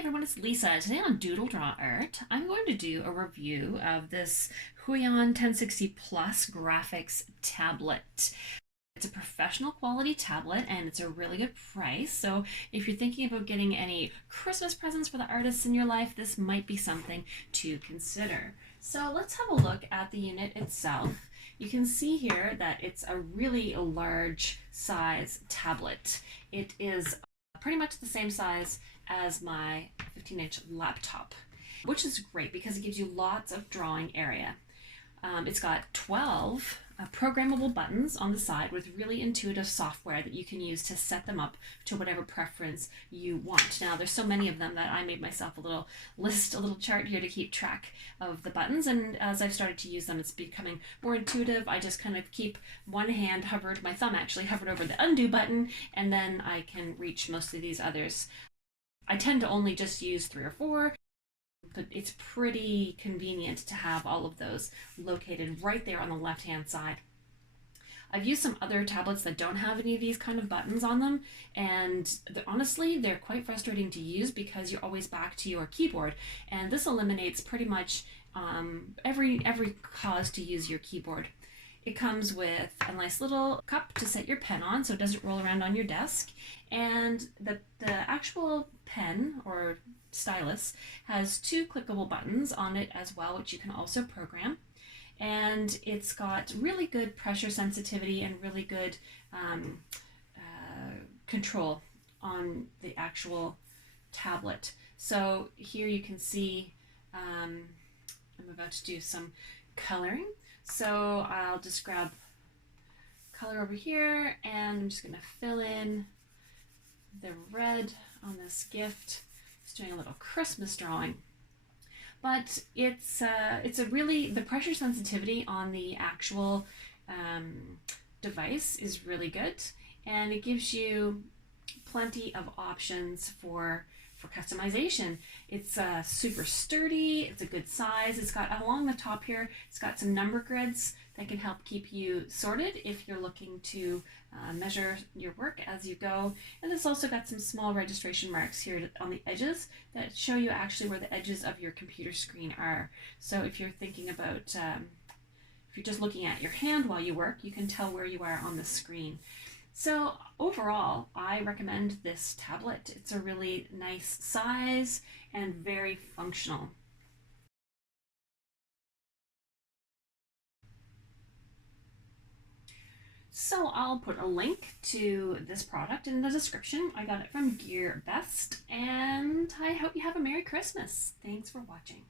Everyone, it's Lisa. Today on DoodleDrawArt, I'm going to do a review of this Huion1060 Plus Graphics Tablet. It's a professional quality tablet and it's a really good price. So if you're thinking about getting any Christmas presents for the artists in your life, this might be something to consider. So let's have a look at the unit itself. You can see here that it's a really large size tablet. It is pretty much the same size as my 15-inch laptop, which is great because it gives you lots of drawing area. It's got 12 programmable buttons on the side with really intuitive software that you can use to set them up to whatever preference you want. Now, there's so many of them that I made myself a little list, a little chart here to keep track of the buttons, and as I've started to use them, it's becoming more intuitive. I just kind of keep one hand hovered, my thumb actually hovered over the undo button, and then I can reach most of these others. I tend to only just use 3 or 4, but it's pretty convenient to have all of those located right there on the left-hand side. I've used some other tablets that don't have any of these kind of buttons on them, and honestly, they're quite frustrating to use because you're always back to your keyboard, and this eliminates pretty much every cause to use your keyboard. It comes with a nice little cup to set your pen on so it doesn't roll around on your desk, and the actual pen or stylus has 2 clickable buttons on it as well, which you can also program. And it's got really good pressure sensitivity and really good control on the actual tablet. So here you can see I'm about to do some coloring. So I'll just grab color over here and I'm just going to fill in the red on this gift. Just doing a little Christmas drawing. But it's a really, the pressure sensitivity on the actual device is really good, and it gives you plenty of options for customization. It's super sturdy, it's a good size. It's got, along the top here, it's got some number grids that can help keep you sorted if you're looking to measure your work as you go. And it's also got some small registration marks here on the edges that show you actually where the edges of your computer screen are. So if you're thinking about, if you're just looking at your hand while you work, you can tell where you are on the screen. So overall, I recommend this tablet. It's a really nice size and very functional. So I'll put a link to this product in the description. I got it from GearBest, and I hope you have a Merry Christmas. Thanks for watching.